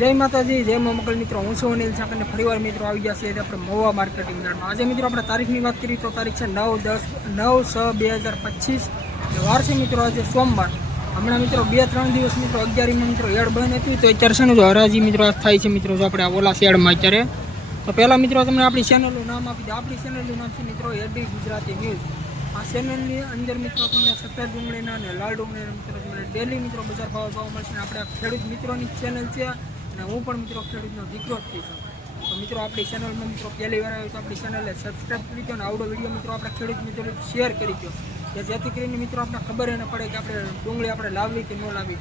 જય માતાજી, જય મા મિત્રો. હું છું અનિલ અને ફરીવાર મિત્રો આવી ગયા છે આપણે મહુવા માર્કેટિંગ યાર્ડમાં. આજે મિત્રો આપણે તારીખની વાત કરીએ તો તારીખ છે નવ દસ, નવ છ બે હજાર પચીસ. વાર છે મિત્રો આજે સોમવાર. હમણાં મિત્રો બે ત્રણ દિવસ મિત્રો અગિયારીમાં મિત્રો એડ બંધ હતી, તો અત્યારે છે ને જો હરાજી મિત્રો થાય છે મિત્રો જો આપણે ઓલા શેડમાં અત્યારે. તો પહેલાં મિત્રો તમને આપણી ચેનલનું નામ આપી દે આપણી ચેનલનું નામ છે મિત્રો એડી ગુજરાતી ન્યૂઝ આ ચેનલની અંદર મિત્રો તમને સફેદ ડુંગળીના અને લાલ ડુંગળીના મિત્રો તમને ડેલી મિત્રો બજાર ભાવ જોવા મળશે આપણે ખેડૂત મિત્રોની ચેનલ છે અને હું પણ મિત્રો ખેડૂતનો દીકરો જ છું. તો મિત્રો આપણી ચેનલમાં મિત્રો પહેલી વાર આવ્યો તો આપણી ચેનલને સબસ્ક્રાઈબ કરી દો અને આવડો વીડિયો મિત્રો આપણે ખેડૂત મિત્રો શેર કરી દો. કે જેથી કરીને મિત્રો આપણે ખબર એને પડે કે આપણે ડુંગળી આપણે લાવવી કે ન લાવવી.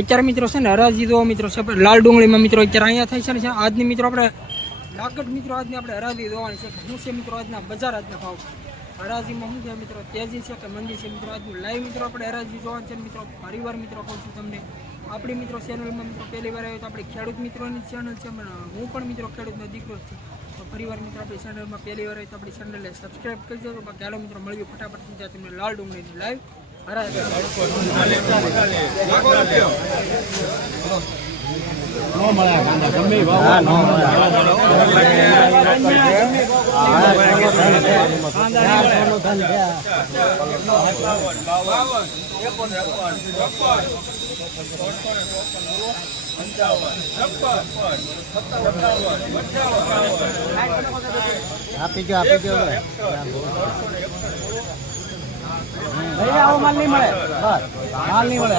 અત્યારે મિત્રો છે ને હરાજી દો મિત્રો સફેદ લાલ ડુંગળીમાં મિત્રો અત્યારે અહીંયા થાય છે ને આજની મિત્રો આપણે લાગત મિત્રો આજની આપણે હરાજી દોવાની છે. શું છે મિત્રો આજના બજાર આજના ભાવ. હરાજીમાં શું છે મિત્રો? તેજી છે કે મંદી છે? મિત્રો આજનું લાઈવ મિત્રો આપણે હરાજી જોવાનું છે મિત્રો. પરિવાર મિત્રો કહું છું તમને. આપણી મિત્રો ચેનલમાં મિત્રો પહેલી વાર આવ્યો તો આપણી ખેડૂત મિત્રોની ચેનલ છે હું પણ મિત્રો ખેડૂતનો દીકરો છું. તો પરિવાર મિત્રો આપણી ચેનલમાં પહેલી વાર આવ્યો તો આપણી ચેનલને સબસ્ક્રાઈબ કરી દેજો બાકી હાલો મિત્રો મળ્યું ફટાફટ ત્યાં તમને લાલ ડુંગળીની લાઈવ હરાજી. આપી ગયો આપી ગયો. ભાઈ આવો માલ નહીં મળે બસ માલ નહીં મળે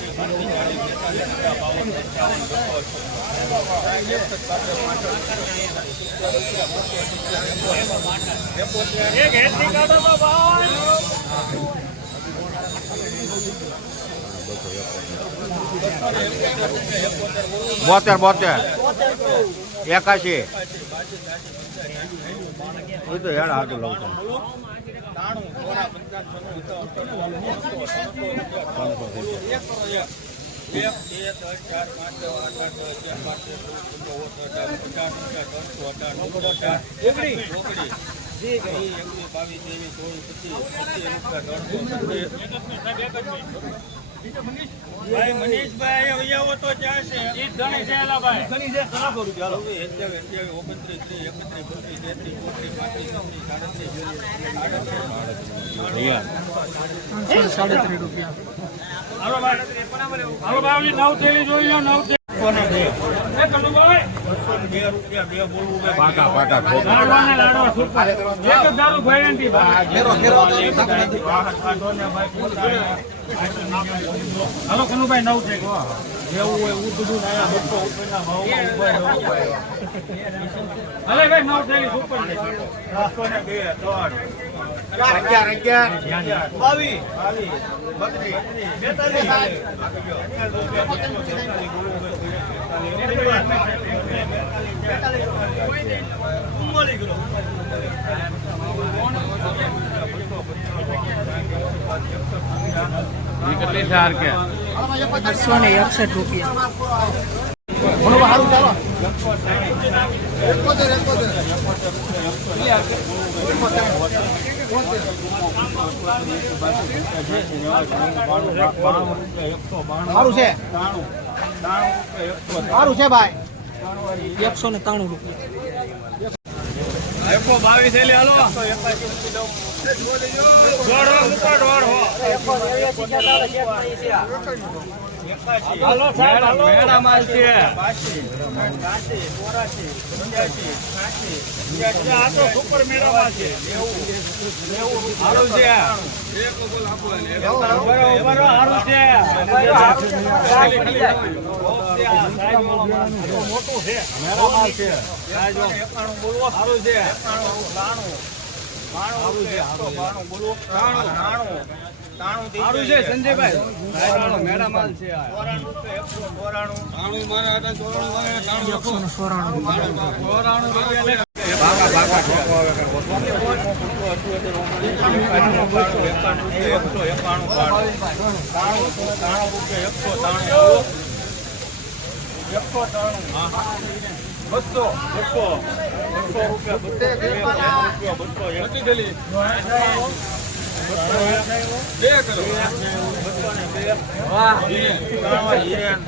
બોતેર બોતેર. એકાશી. એ તો યાર હાથું લઉં છું. બે બે દસ ચાર પાંચ આઠ આઠ દસ પાંચ પચાસ ત્રણસો અઢાર ઓગણો અઢાર ઓગણી ઓગણી બાવીસ ત્રેવીસ ચોવીસ પચીસ પચીસ દોઢસો ભાઈ મનીષભાઈ હવે તો ત્યાં છે. ઈ ધણી છે એલા ભાઈ. ધણી છે. ઘણા કરું ચાલો ત્રણસો ને સાડત્રીસ રૂપિયા. હાલો ભાઈ. હાલો ભાઈ નવ તેલી જોઈ લો નવ એ કનુભાઈ બે રૂપિયા બે બોલવું પાકા પાકા ખોટા લાડવા સુપર એક દારૂ ગેરંટી ભાઈ. કનુભાઈ નવ છે. જેવું હોય ઉધડું આયા બસો ઉપરના ઊભા ભાઈ નવ તેલી સુપર છે? બસો ને બે ત્રણ. અગિયાર અગિયાર. બાવીસ. બત્રીસ. બેતાલીસ. કેટલી સાર કે? બસો ને એકસઠ રૂપિયા. સારું છે. સારું છે ભાઈ. એકસો ને ત્રાણું રૂપિયા. એકસો બાવીસ એલી હાલો. દોઢ ઉપર દોઢ માલ છે આ તો સુપર મેળા માલ છે છે બરોબર સારું છે મોટું છે મેળા માલ છે બોલવો સારું છે. સારું છે સંજયભાઈ મેળા માલ છે બસો બસો બસો રૂપિયા બસો રૂપિયા બસો બે કરો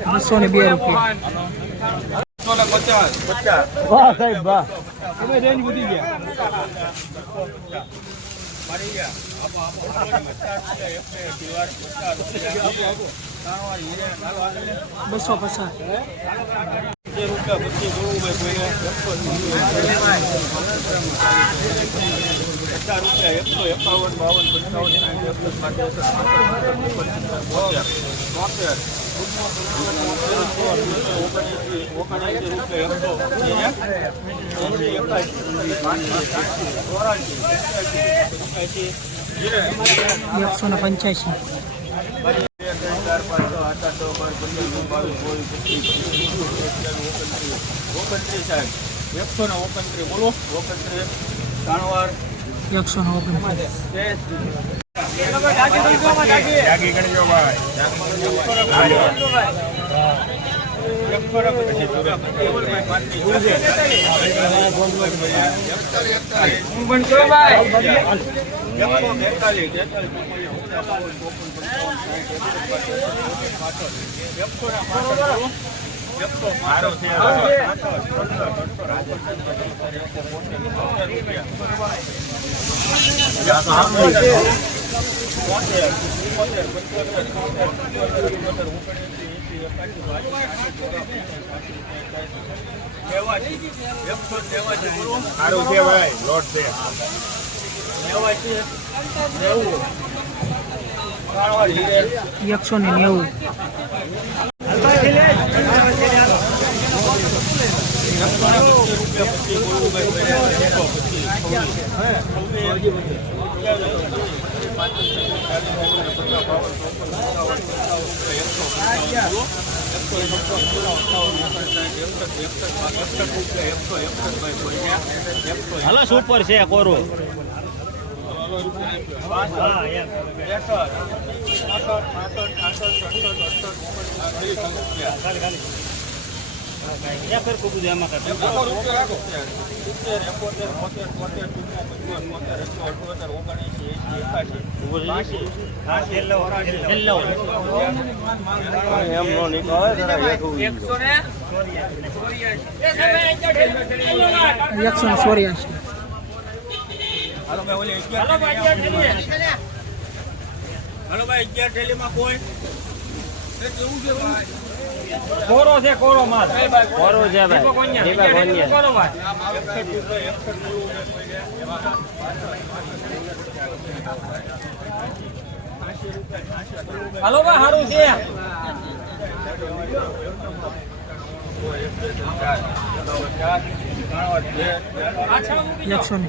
બસો ને બે રૂપિયા વાહ વાહ રેન્જ વધી ગયા બસો પચાસ. પચાસ રૂપિયા એકસો એકાવન બાવન પંચાવન સાઠ એકસઠ બાસઠ ચોતેર ઓગણએંસી રૂપિયા એકસો એકાસી એકસો ને પંચ્યાસી ઓગણત્રીસ સાહેબ એકસો ને ઓગણત્રીસ બોલો ઓગણત્રીસ ત્રણ એકસો ને ઓગણત્રીસ સારું છે ભાઈ લોટ છે. એકસો ને નેવું. હાલો સુપર છે કોરો. એકું એકસો ને ચોર્યાસી. હાલો ભાઈ અગિયાર થેલીમાં કોઈ એ કેવું છે કોરો છે કોરો માલ. કોરો. છે ભાઈ. કોરો ગોંડિયા હાલો ભાઈ સારું છે. એકસો ને